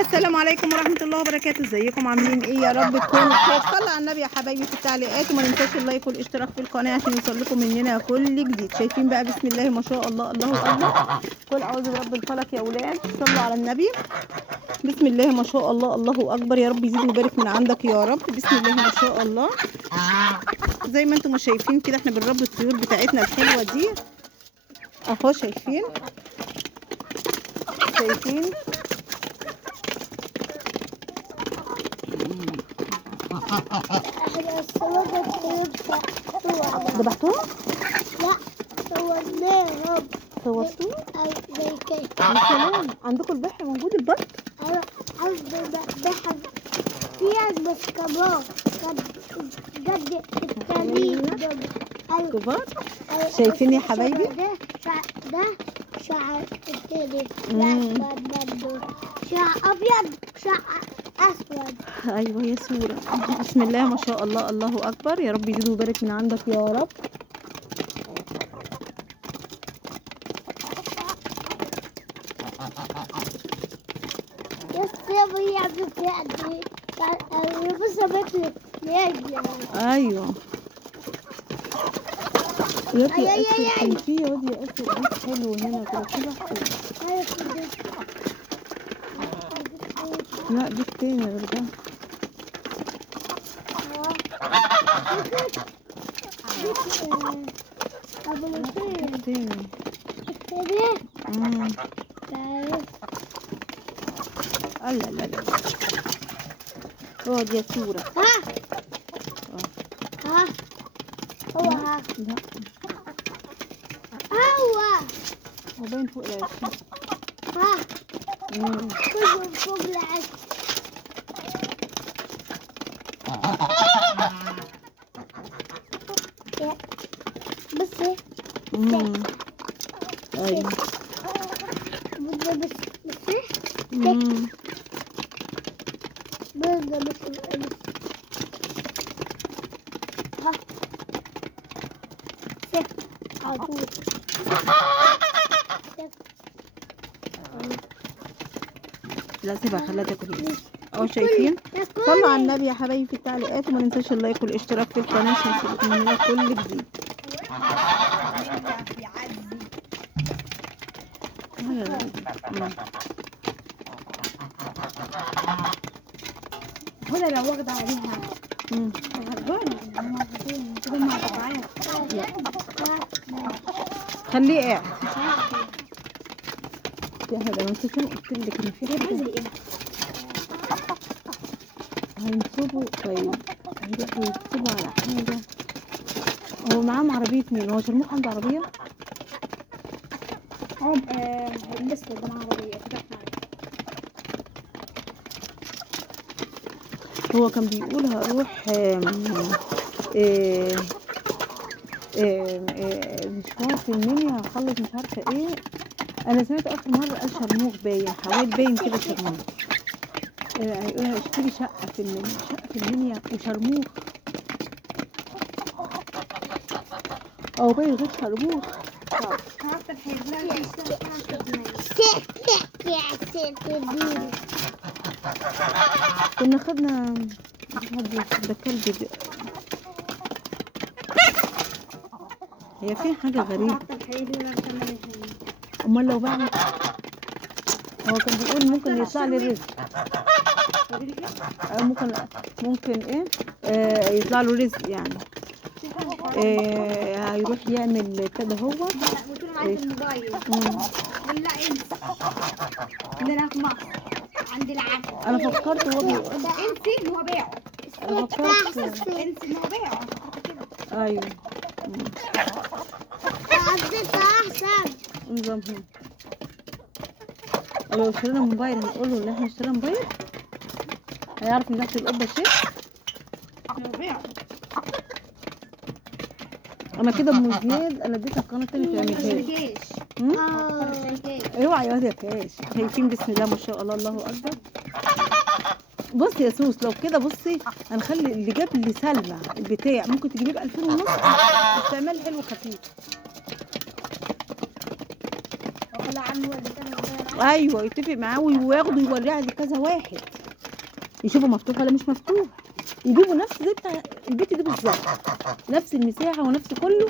السلام عليكم ورحمة الله وبركاته. ازيكم عاملين ايه؟ يا رب تكونوا بخير. صلوا على النبي يا حبايبي في التعليقات، وما ننساش اللايك والاشتراك في القناة عشان يوصلكم مننا كل جديد. شايفين بقى بسم الله ما شاء الله، الله اكبر. قل اعوذ برب الفلق يا اولاد. صلوا على النبي. بسم الله ما شاء الله، الله اكبر. يا رب يزيد ويبارك من عندك يا رب. بسم الله ما شاء الله. زي ما انتم شايفين كده احنا بنربي الطيور بتاعتنا الحلوة دي اهو. شايفين احنا السمكة الطيور ذبحتوها؟ لا، صورناهم. صورتوها؟ زي كده. يا سلام، عندكم البحر موجود البر؟ انا قصدي بحر فيها بس كبار جد التانيين دول. كبار. شايفين يا حبايبي؟ ده شعر التاني برضه شعر ابيض شعر اسود. ايوه يا سوره. بسم الله ما شاء الله، الله اكبر. يا رب يزيد ويبارك من عندك يا رب. يا بتاعتي بص بطل يجي. ايوه يا أي أي اسر. أي. كان في واد يا اسر بيت حلو هنا كده لا بيت تاني غير ده. بيت تاني. لا لا لا اقعد يا سوره. ها هو ها لا هو باين فوق العش. ها كله فوق العش. بصي ايوه لا سيبها خليها تاكل هي. اهو شايفين. صلوا على النبي يا حبايبي في التعليقات، وما ننساش اللايك والاشتراك في القناه عشان يوصلكم مننا كل جديد. هنا لو واخدة عليها هربانة كده مع طبيعية. خليه قاعد يا هذا. ما كنت قلت لك ان في حاجه هينصبوا. طيب هيروحوا يكتبوا على حاجه. هو معاهم عربيه مين؟ هو شرموخ عنده عربيه؟ لسه قدام عربية. هو كان بيقول هروح مشوار في المنيا هخلص مش عارفه ايه. انا سمعت اخر مره قال شرموخ باين حوالي باين كده شرموخ. هيقول هشتري شقه في المنيا، شقه في المنيا وشرموخ او باين غير شرموخ. كنا خدنا ده كلب. هي في حاجه غريبه. امال لو بعمل هو كان بيقول ممكن يطلع لي رزق. ممكن يطلع له رزق يعني. هيروح يعمل كده هو. عند الموبايل لا انسى عندنا في مصر عند العسل. انا فكرت هو بيقول انسي ان هو باعه. انا فكرت انسي ان هو باعه. ايوه عدتها احسن نظامهم. لو اشترينا موبايل هنقول له ان احنا اشترينا موبايل هيعرف ان تحت القبه شيء. انا كده ام زياد انا اديتها القناه التانية تعملها لي. اوعى يا واد يا كاش. شايفين بسم الله ما شاء الله، الله اكبر. بصي يا سوس لو كده بصي هنخلي اللي جاب لي سلمى البتاع ممكن تجيبيه ب 2000 ونص. استعمال حلو خفيف. اللي عنه اللي كان صغير. ايوه يتفق معاه وياخده يوريه لكذا واحد يشوفوا مفتوح ولا مش مفتوح، يجيبوا نفس زي بتاع البيت ده بالظبط، نفس المساحه ونفس كله.